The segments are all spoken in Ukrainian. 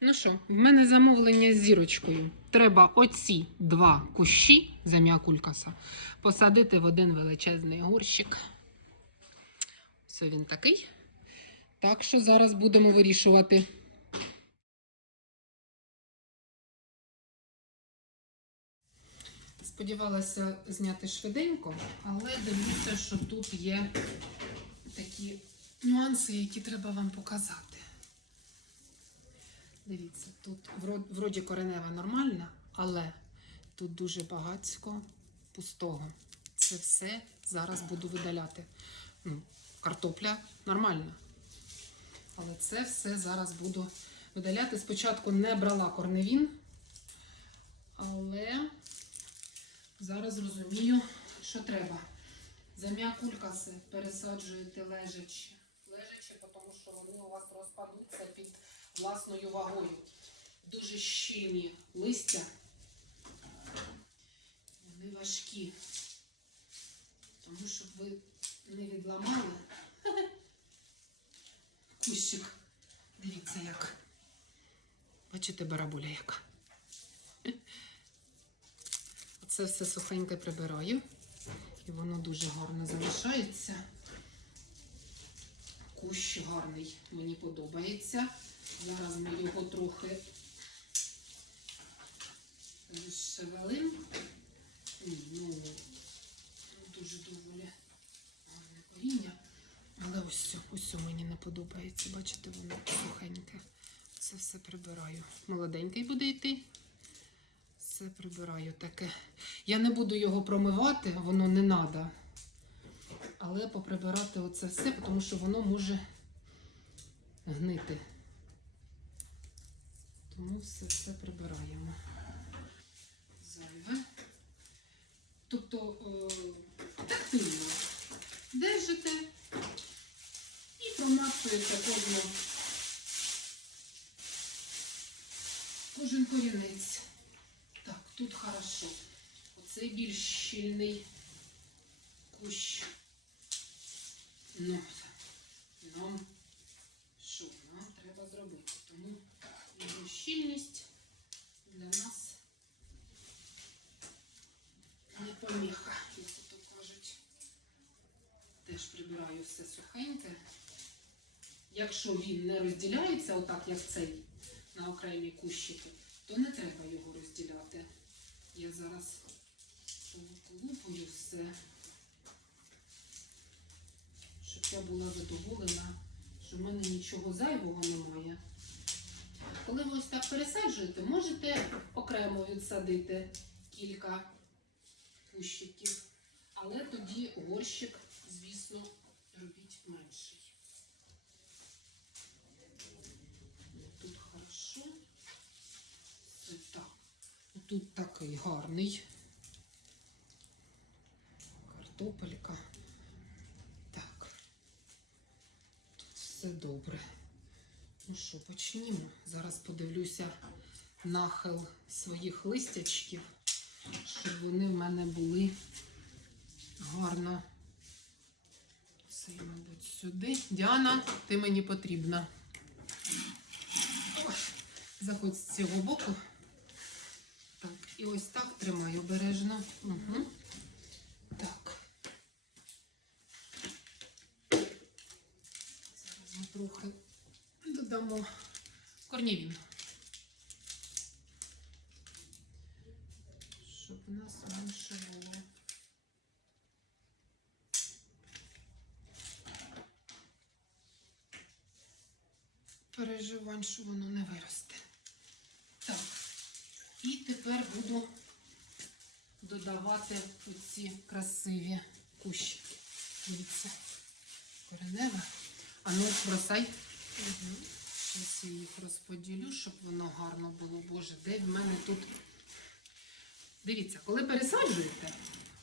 Ну що, в мене замовлення з зірочкою. Треба оці два кущі земля кулькаса посадити в один величезний горщик. Ось він такий. Так що зараз будемо вирішувати. Сподівалася зняти швиденько, але дивлюся, що тут є такі нюанси, які треба вам показати. Дивіться, тут вроді коренева нормальна, але тут дуже багатько пустого. Це все зараз буду видаляти. Ну, картопля нормальна. Але це все зараз буду видаляти. Спочатку не брала корневін, але зараз розумію, що треба. Зам'я кулькаси пересаджуєте лежачи. Лежачи, тому що вони у вас розпадуться під власною вагою. Дуже щільні листя. Вони важкі. Тому щоб ви не відламали кущик. Дивіться як. Бачите, барабуля яка. Оце все сухеньке прибираю. І воно дуже гарно залишається. Кущ гарний, мені подобається. Зараз ми його трохи шевелим. Ну, дуже доволі коріння. Але ось, ось мені не подобається. Бачите, воно сухеньке. Це все прибираю. Молоденький буде йти. Все прибираю таке. Я не буду його промивати, воно не треба. Але поприбирати оце все, тому що воно може гнити. Тому все все прибираємо. Зайве. Тобто е, тактильно держите і промацуєте кожну, кожен корінець. Так, тут хорошо. Оцей більш щільний кущ. Ну, нам що нам треба зробити? Тому його щільність для нас не як то кажуть. Теж прибираю все сухеньке. Якщо він не розділяється, отак як цей на окремі кущики, то не треба його розділяти. Я зараз лупою все, щоб я була задоволена, що в мене нічого зайвого немає. Коли ви ось так пересаджуєте, можете окремо відсадити кілька кущиків, але тоді горщик, звісно, робіть менший. Тут хорошо. Так. Тут такий гарний. Картопелька. Так. Тут все добре. Ну що, почнімо. Зараз подивлюся нахил своїх листячків, щоб вони в мене були гарно. Це, мабуть, сюди. Діана, ти мені потрібна. Заходь з цього боку. Так, і ось так тримаю обережно. Угу. Так. Зараз ми трохи додамо корнівін. Щоб у нас менше було. Переживань, що воно не виросте. Так. І тепер буду додавати оці красиві кущики. Дивіться, коренева. А ну, бросай. Угу. Зараз я їх розподілю, щоб воно гарно було. Боже, де в мене тут. Дивіться, коли пересаджуєте,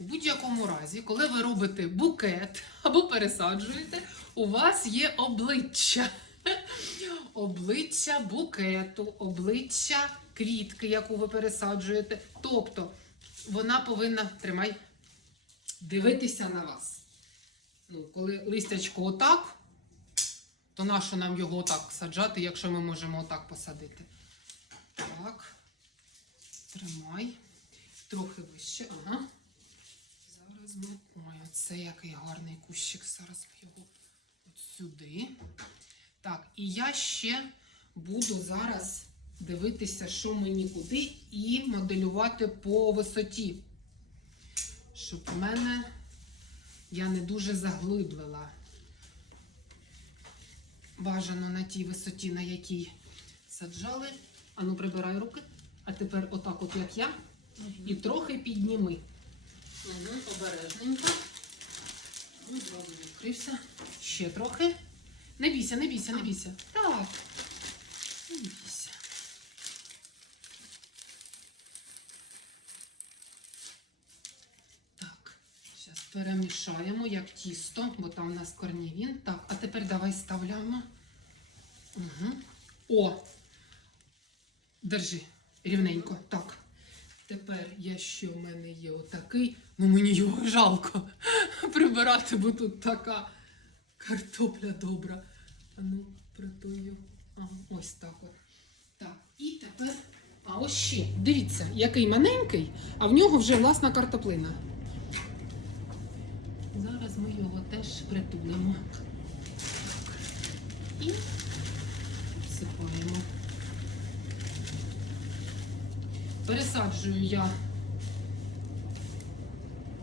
у будь-якому разі, коли ви робите букет або пересаджуєте, у вас є обличчя. Обличчя букету, обличчя квітки, яку ви пересаджуєте. Тобто вона повинна тримай, дивитися на вас. Ну, коли листячко отак, То нащо нам його отак саджати, якщо ми можемо отак посадити? Так. Тримай. Трохи вище. Ага. Зараз ми. Ой, оце який гарний кущик. Зараз його от сюди. Так, і я ще буду зараз дивитися, що мені куди, і моделювати по висоті. Щоб в мене я не дуже заглиблила. Бажано на тій висоті, на якій саджали. Ану, прибирай руки. А тепер отак, от як я, і трохи підніми. Угу, обережненько. Одразу відкрився. Ще трохи. Не бійся, не бійся, не бійся. Так. Не бійся. Так, зараз перемішаємо як тісто, бо там у нас корнівін. Так, а тепер давай ставляємо. Угу. О! Держи рівненько. Так. Тепер я ще в мене є отакий. Ну мені його жалко прибирати, бо тут така картопля добра. А ну, притую. Ага, ось так от. Так, і тепер. А ось ще, дивіться, який маленький, а в нього вже власна картоплина. Зараз ми його теж притулимо. І всипаємо. Пересаджую я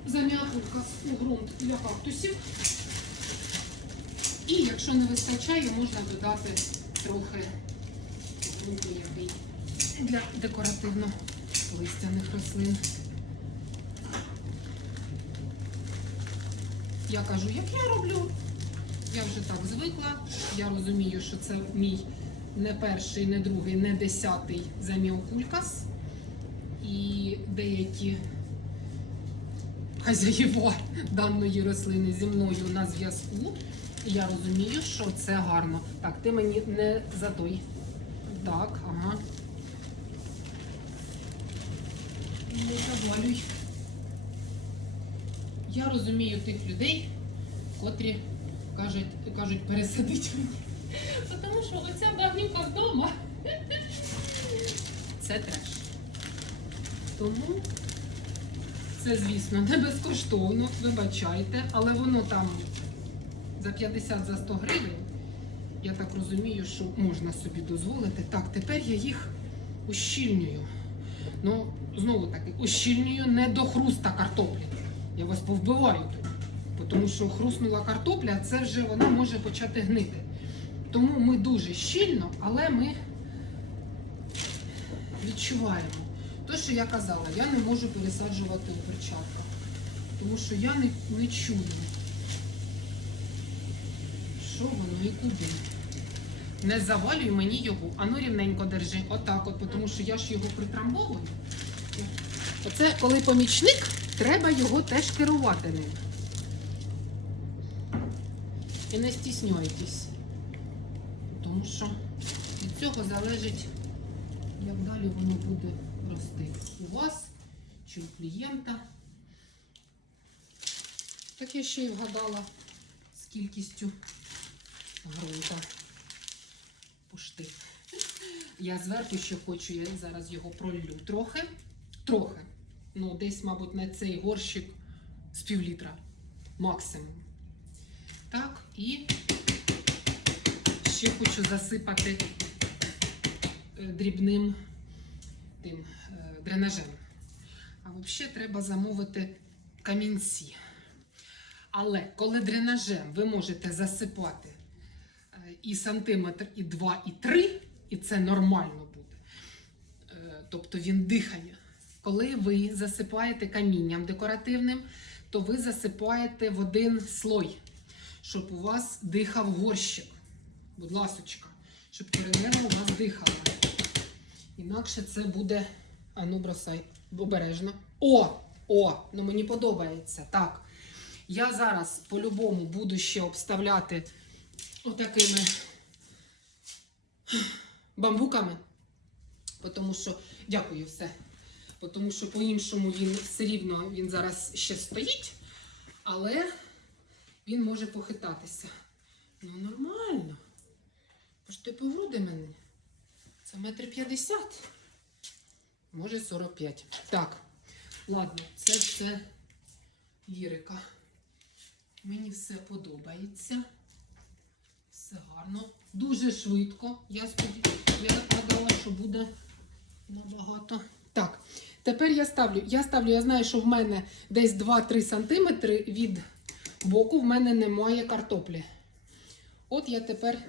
зам'ятулка у ґрунт для кактусів. І якщо не вистачає, можна додати трохи ґрунту, який для декоративно листяних рослин. Я кажу, як я роблю. Я вже так звикла. Я розумію, що це мій не перший, не другий, не десятий заміокулькас. І деякі хазяїва даної рослини зі мною на зв'язку. Я розумію, що це гарно. Так, ти мені не за той. Так, ага. Не завалюй. Я розумію тих людей, котрі кажуть, кажуть пересадить мені. Тому що оця багнюка вдома. Це треш. Тому це, звісно, не безкоштовно, вибачайте, але воно там за 50 за 100 гривень. Я так розумію, що можна собі дозволити. Так, тепер я їх ущільнюю. Ну, знову таки, ущільнюю не до хруста картоплі. Я вас повбиваю тут. Тому що хруснула картопля, це вже вона може почати гнити. Тому ми дуже щільно, але ми відчуваємо. Те, що я казала, я не можу пересаджувати у перчатках. Тому що я не, не чую, що воно і куди. Не завалюй мені його, а ну рівненько держи. Отак от, тому що я ж його притрамбовую. Оце коли помічник, треба його теж керувати ним. І не стісняйтесь. Тому що від цього залежить, як далі воно буде рости. У вас чи у клієнта. Так я ще й вгадала з кількістю ґрунта пошти. Я зверху ще хочу, я зараз його пролью трохи. Трохи. Ну, десь, мабуть, на цей горщик з пів літра. Максимум. Так, і ще хочу засипати е, дрібним тим е, дренажем. А взагалі треба замовити камінці. Але коли дренажем ви можете засипати е, і сантиметр, і два, і три, і це нормально буде. Е, Тобто він дихає. Коли ви засипаєте камінням декоративним, то ви засипаєте в один слой, щоб у вас дихав горщик. Будь ласочка, щоб коренева у вас дихала. Інакше це буде. А ну бросай, обережно. О! О! Ну мені подобається. Так. Я зараз по-любому буду ще обставляти отакими бамбуками. Тому що, дякую, все. Тому що по-іншому він все рівно він зараз ще стоїть, але він може похитатися. Ну, нормально. Пошти по груди мене. Метр п'ятдесят. Може 45. Так, ладно, це все лірика. Мені все подобається. Все гарно. Дуже швидко. Я я гадала, що буде набагато. Так, тепер я ставлю. Я ставлю, я знаю, що в мене десь 2-3 см від боку в мене немає картоплі. От я тепер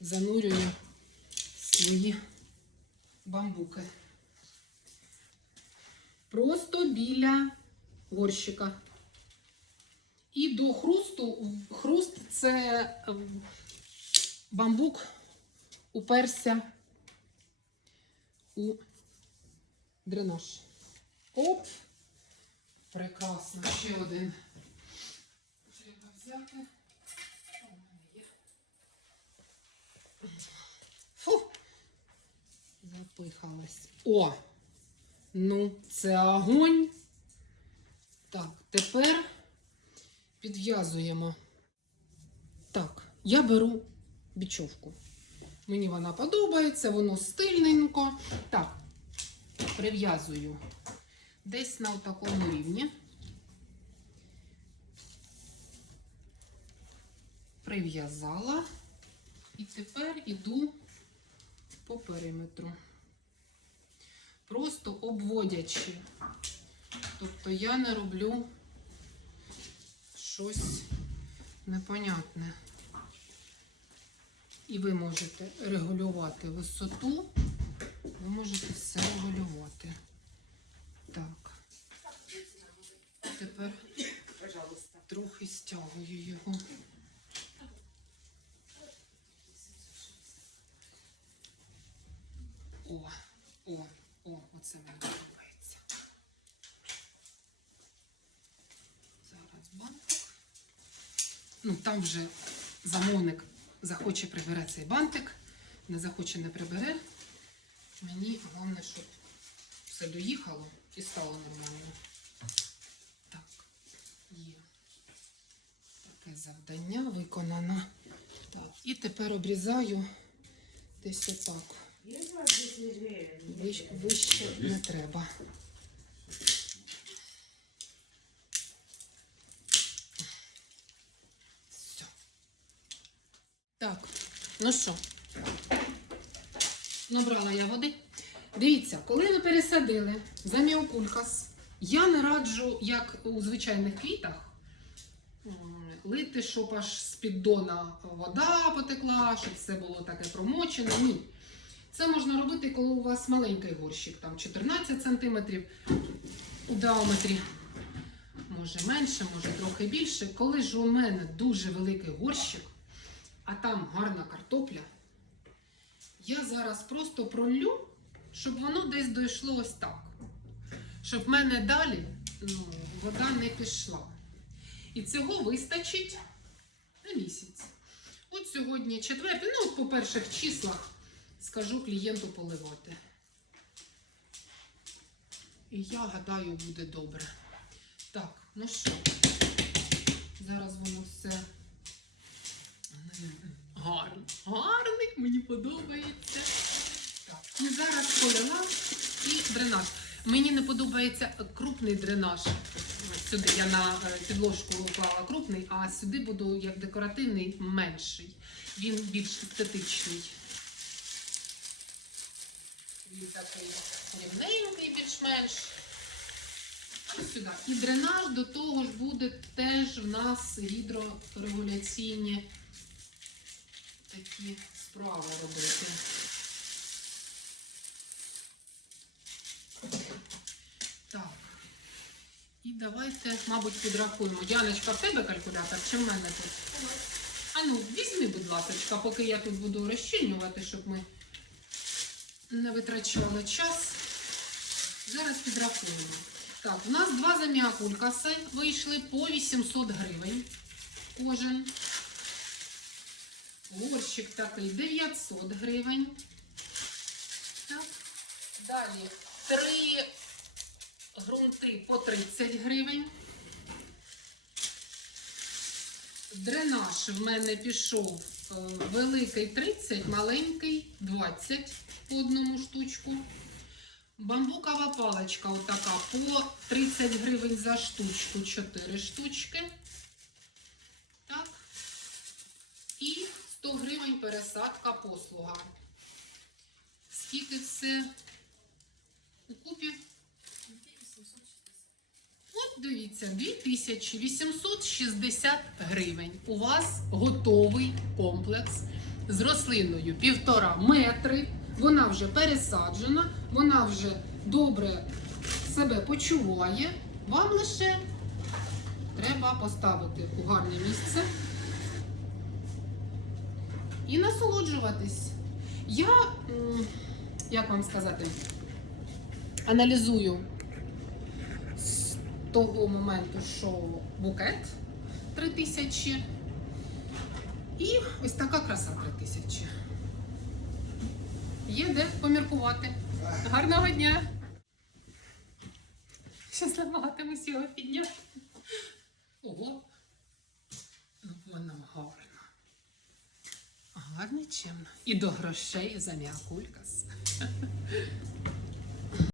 занурюю свої бамбуки. Просто біля горщика. І до хрусту, хруст це ем, бамбук уперся у дренаж. Оп! Прекрасно, ще один. Треба взяти. Що в мене є? Фу! Запихалась. О! Ну, це огонь. Так, тепер підв'язуємо. Так, я беру бічовку. Мені вона подобається, воно стильненько. Так, прив'язую десь на такому рівні. Прив'язала. І тепер іду по периметру. Просто обводячи. Тобто я не роблю щось непонятне. І ви можете регулювати висоту, ви можете все регулювати. Так. Тепер трохи стягую його. О, о, оце мені подобається. Зараз бантик. Ну, там вже замовник захоче прибере цей бантик, не захоче не прибере. Мені головне, щоб все доїхало і стало нормально. Так, є. Таке завдання виконано. Так, і тепер обрізаю десь отак. Вищ- Вище не треба. Все. Так, ну що, набрала я води. Дивіться, коли ви пересадили заміокулькас, я не раджу, як у звичайних квітах, лити, щоб аж з піддона вода потекла, щоб все було таке промочене. Ні. Це можна робити, коли у вас маленький горщик, там 14 см у діаметрі. Може менше, може трохи більше. Коли ж у мене дуже великий горщик, а там гарна картопля, я зараз просто пролю, щоб воно десь дійшло ось так. Щоб в мене далі ну, вода не пішла. І цього вистачить на місяць. От сьогодні четвертий, ну от по перших числах скажу клієнту поливати. І я гадаю, буде добре. Так, ну що, зараз воно все гарно. Гарний, мені подобається. Так, і зараз полила і дренаж. Мені не подобається крупний дренаж. Сюди я на е, підложку клала крупний, а сюди буду як декоративний менший. Він більш естетичний. Він такий рівненький більш-менш. Ось сюди. І дренаж до того ж буде теж в нас гідрорегуляційні такі справи робити. Так. І давайте, мабуть, підрахуємо. Яночка, в тебе калькулятор чи в мене тут? А ну, візьми, будь ласка, поки я тут буду розчинювати, щоб ми не витрачали час. Зараз підрахуємо. Так, у нас два зам'якулькаси вийшли по 800 гривень. Кожен. Горщик такий 900 гривень. Так. Далі три грунти по 30 гривень. Дренаж в мене пішов Е, Великий 30, маленький 20 по одному штучку. Бамбукова паличка отака по 30 гривень за штучку, 4 штучки. Так. І 100 гривень пересадка послуга. Скільки це у купі? От дивіться, 2860 гривень. У вас готовий комплекс з рослиною півтора метри. Вона вже пересаджена, вона вже добре себе почуває. Вам лише треба поставити у гарне місце і насолоджуватись. Я, як вам сказати, аналізую з того моменту, що букет 3000 і ось така краса 3000. Є де поміркувати. Гарного дня! Щас намагатимусь його підняти. Ого! Ну, воно гарно. Гарне чимно. І до грошей за м'якулькас.